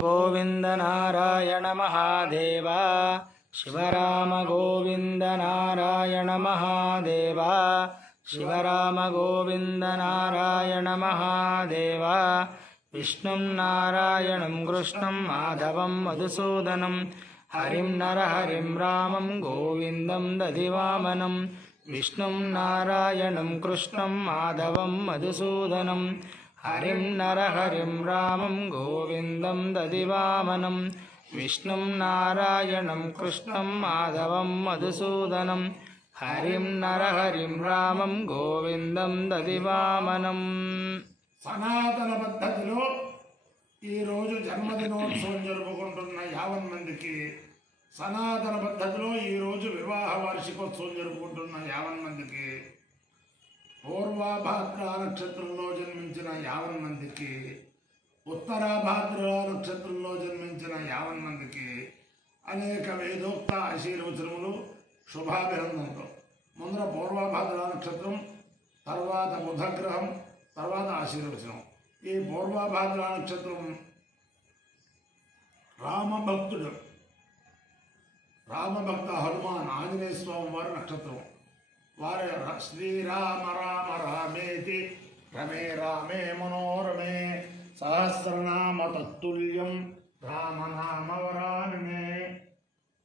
गोविंद नारायण महादेव शिवराम गोविंद नारायण महादेव शिवराम गोविंद नारायण महादेव विष्णुं नारायणं कृष्णं माधवं मधुसूदनं हरिं नरहरिं रामं गोविन्दं दधिवामनं विष्णुं नारायणं कृष्णं माधवं मधुसूदनं हरिं नरहरिं रामं गोविन्दं दधिवामनं विष्णुं नारायणं कृष्णं माधवं मधुसूदनं हरिं नरहरिं रामं गोविन्दं दधिवामनं। సనాతన పద్ధతిలో ఈరోజు జన్మదినోత్సవం జరుపుకుంటున్న 50 మందికి, సనాతన పద్ధతిలో ఈరోజు వివాహ వార్షికోత్సవం జరుపుకుంటున్న 50 మందికి, పూర్వభాద్ర నక్షత్రంలో జన్మించిన 50 మందికి, ఉత్తరాభాద్ర నక్షత్రంలో జన్మించిన 50 మందికి అనేక వేదోక్త ఆశీర్వచనములు, శుభాభినందనలు. ముందర పూర్వభాద్ర నక్షత్రం, తర్వాత బుధగ్రహం, తర్వాత ఆశీర్వచనం. ఈ పూర్వభాద్ర నక్షత్రం రామభక్తుడు, రామభక్త హనుమాన్ ఆంజనేయ స్వామి వారి నక్షత్రం. వారి శ్రీరామ రామ రామేతి రమే రామే మనోరమే సహస్రనామ తత్తుల్యం రామనామ వరానమే.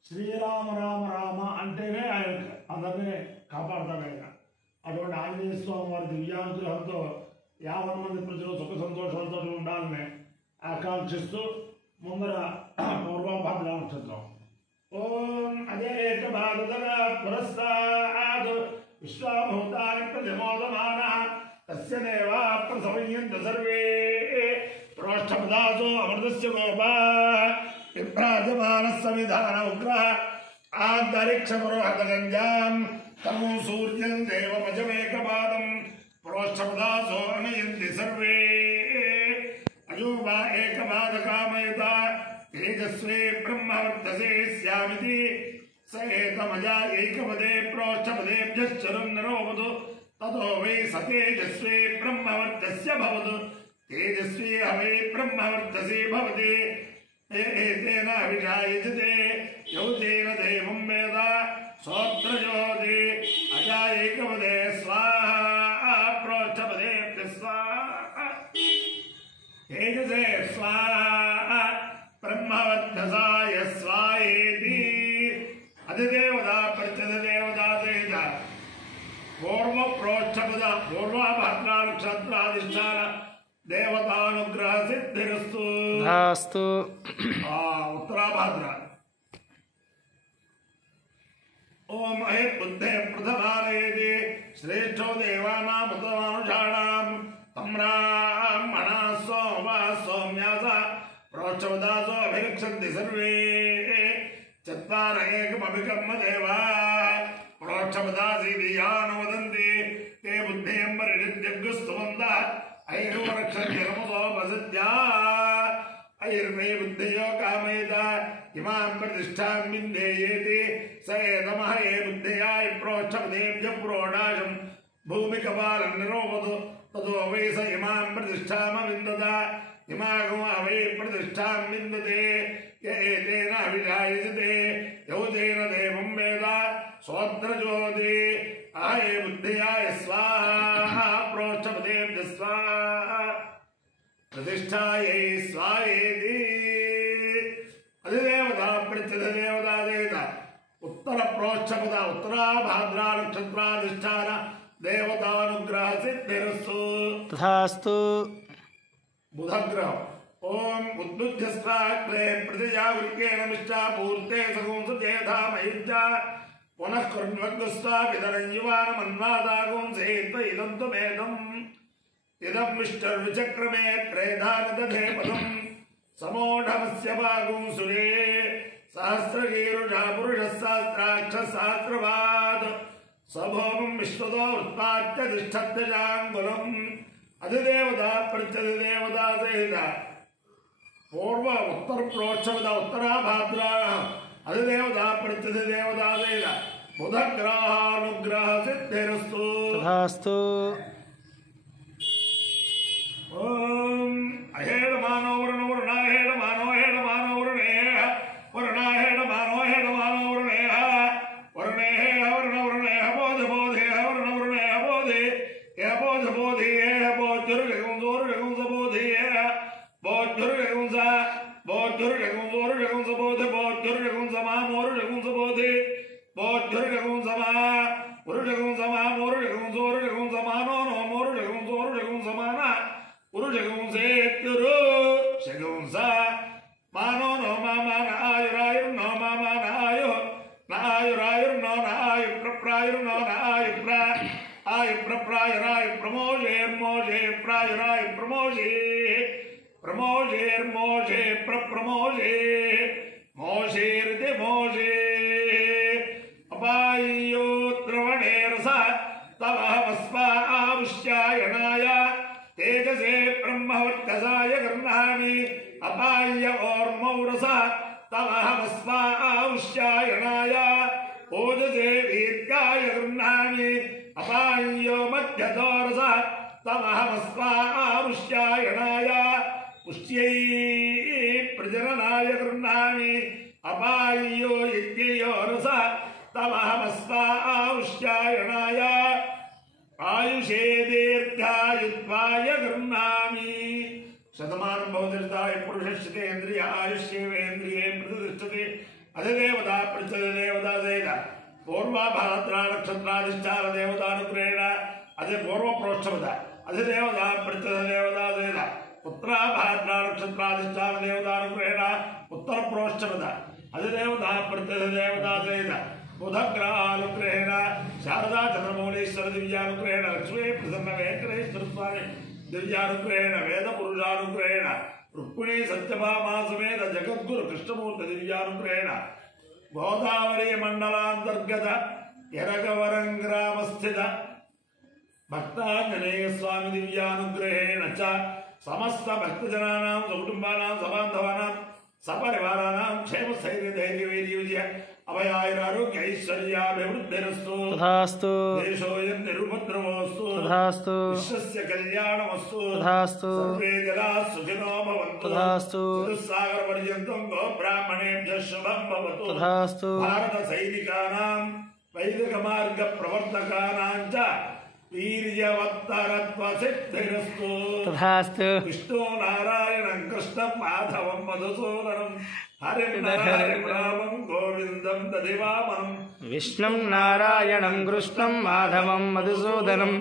శ్రీరామ రామ రామ అంటేనే ఆయన అందరినీ కాపాడతాడు. ఆయన అటువంటి ఆంజనేయ స్వామి వారి దివ్యానుగ్రహంతో 50 మంది ప్రజలు సుఖ సంతోషాలతో ఉండాలని ఆకాంక్షిస్తూ ముందర పూర్వభాద్ర నక్షత్రం. ఓం అదేక భారతద పురస్తాద్ విశ్వభూతాని ప్రజమోదమానః తస్య దేవా ప్రసవయంత సర్వే ప్రోష్ఠపదాసో అమృతస్య గోపా విభ్రాజమానః సవిధాన ఉగ్రః ఆంతరిక్షపురోహతగంజాం తమో సూర్యం దేవమజమేకపాదం ప్రోష్ఠపదాసో అనయంతి సర్వే అజోవా ఏకపాదకామయత తేజస్వే బ్రహ్మవర్ధసే స్యామితి స ఏకమజా ఏకపదే ప్రోష్ఠపదేభ్యశ్చరం నరోవదు తతో వై సతేజస్వే బ్రహ్మవర్ధస్య భవతు తేజస్వే హవై బ్రహ్మవర్ధసే భవతి ఏతేన అవిషాయజతే యౌతేన దేవం వేద సోత్రజోతి అజా ఏకపదే స్వాహా ప్రోష్ఠపదే స్వాహా తేజసే స్వాహా బ్రహ్మవర్ధసాయ స్వాహేతి. అధిదేవతా ప్రత్యధ దేవతా తేజ పూర్వ ప్రోక్షపద పూర్వభద్ర నక్షత్రాధిష్టాన దేవతానుగ్రహ సిద్ధిరస్తు. ఉత్తరాభద్ర ఓం హే బుద్ధే ప్రథమానేది శ్రేష్ఠో దేవానాముతమానుషాణాం తమ్రాహ్మణా సోమా సౌమ్యాస ప్రోక్షపదాసో అభిరక్షంతి సర్వే చత్వార ఏకమపి కర్మ దేవా ప్రోక్షపదాసి దియాను వదంతి తే బుద్ధేం పరిజగ్గుస్తువంత ఐర్వరక్షంతి నమసోపసిద్ధ్యా ఐర్మే బుద్ధయో కామయత ఇమాం ప్రతిష్టాం విందేయేతి స ఏతమః ఏ బుద్ధయాయ ప్రోక్షపదేభ్య ప్రోడాశం భూమికపాలం నిరోవదు తదో వై స ఇమాం ప్రతిష్టామ విందత ఇమాగో అవై ప్రతిష్టాం విందతే ఏతేన అవిజాయజతే యౌతేన దేవం వేద సోత్రజ్యోతి ఆయే బుద్ధయాయ స్వాహా ప్రోక్షపదేభ్య స్వాహా ప్రతిష్టాయై స్వాహేతి. అధిదేవత ప్రత్యధ దేవతా దేవత ఉత్తర ప్రోక్షపద ఉత్తరాభాద్ర నక్షత్రాధిష్టాన దేవతానుగ్రహ సిద్ధిరస్తు. తథాస్తు. బుధగ్రహం ఓం ఉద్బుద్ధస్వాగ్రే ప్రతిజావృకేణ మిష్టా పూర్తే సగుంసచేధామయుజ్జ పునః కృణ్వగ్స్వా విదరం యువానమన్వాదాగుంసేత్వ ఇదం త్వమేదం ఇదం మిష్టర్విచక్రమే త్రేధాని దధే పదం సమోఢమస్య భాగుంసురే సహస్రగీరుషా పురుషः సహస్రాక్షసహస్రపాద్ సభోమం విశ్వతో వృత్తాత్య తిష్టత్యజాంగులం. అధిదేవత ప్రత్యధిదేవతా సహిత పూర్వ ఉత్తర ప్రోక్షపద ఉత్తరాభాద్ర అధిదేవత ప్రత్యధిదేవతా సహిత బుధగ్రహానుగ్రహ సిద్ధిరస్తు. తథాస్తు. ఓం అహేళ మానవ వరుణ వరుణ హేళ మానవ Jagunsa, Bodhur Jagunsor Jagunsa Bodhi, Bodhur Jagunsama, Mor Jagunsa Bodhi, Bodhur Jagunsama, Uru Jagunsama, Mor Jagunsor Jagunsama, no, Mor Jagunsor Jagunsamana, Uru Jagunse, Turu, Jagunsa, Mano, no, Mama, Ayur, no, Mama, Ayo, Ayur, no, Ayu, Prayer, no, Ayu, Prayer, Promoje, Moje, Prayer, Promoje, Promoje, Moje, Promoje, Moje, de Moje, Abayo, Travanersa, Tavaspa, Avushayanaya, Tejase, Brahmavatazaya, Garnami, Abaya or Maurasa, Tavaspa, Avushayanaya, Odase, Vidkaya, Garnami, Abayo Madhyadorasa, Tavaspa, Avushayanaya, Pushye, Prajanaya, Garnami, Abayo Yityorasa, Tavaspa, Avushayanaya, Ayushe Dirghayutvaya Garnami. Shatamanam Bhavadrishtaya Purushashite Indriya Ayushyevendriye Pradhishtate Adhidevata Pradhishtadevata Zeda Purva Bharatra Nakshatradhishtara Devatanugrehena Adhe Purva Proshtamata Adhidevata Pradhishtadevata Zeda Putra Bharatra Nakshatradhishtara Devatanugrehena Uttara Proshtamata Adhidevata Pradhishtadevata Zeda Budhagrahanugrehena Sharada Chandramoulishwara Divyanugrehena Lakshmi Prasanna Venkateశ్వర Swami Divyanugrehena Veda Purushanugrehena Rukmini Satyabhama Sameta Jagadguru Krishnamurti Divyanugrehena Godavari Mandalantargata Yaragavaram Gramasthita Bhaktanjaneya Swami Divyanugrehena Cha Samasta Bhaktajananam Sakutumbanam Sabandhavanam Saparivaranam Kshema Sairya Dhairya Virya Vijaya Abhayayararogyya Aishwarya Abhivrudhirastu తథాస్తు Deshoyam Nirupatravasthu తథాస్తు Vishwasya Kalyanamastu తథాస్తు Sarve Jalas Sukhino Bhavantu తథాస్తు Sagar Paryantam Go Brahmanebhya Shubham Bhavatu తథాస్తు Bharata Sainikanam Vaidika Marga Pravartakanam Cha Viryavattaratva Siddhirastu తథాస్తు Vishnu Narayanam Krishnam Madhavam Madhusudanam Harim Narayanam Ramam Govindam Tadivamanam విష్ణుం నారాయణం కృష్ణం మాధవం మధుసూదనం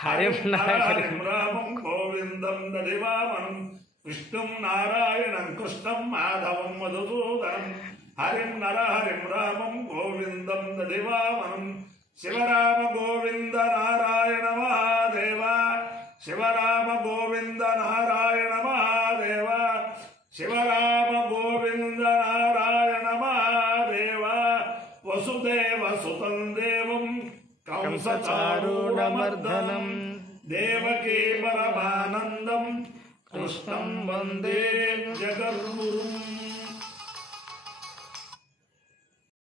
హరిం నారాయణం Ramam Govindam Tadivamanam Vishnum Narayanam Krishnam Madhavam Madhusudanam Harim Naraharim Ramam Govindam Tadivamanam Shivarama Govinda Narayana Mahadeva Shivarama Govinda Narayana Mahadeva Shivarama Govinda Narayana Mahadeva Vasudeva Sutam Devam కంసచారూఢమర్దనం Devaki Paramanandam Krishnam Vande Jagadgurum